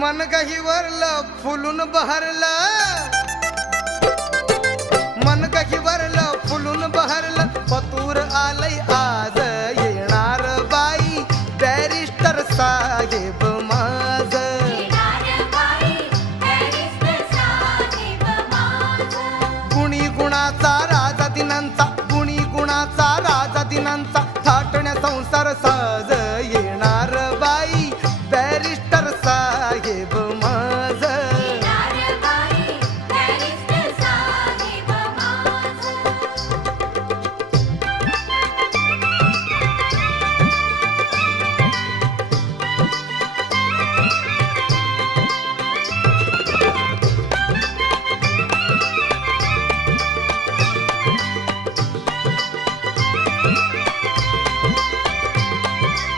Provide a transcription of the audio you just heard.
मन काही वरलं फुलून बहरलं, मन काही वरलं फुलून बहरलं, पतूर आलय आज येणार बाई बॅरिस्टर साहेब माझ, गुणी गुणाचा राजा दिनांचा, गुणी गुणाचा राजा दिनांचा, थाटण्या संसार साज येणार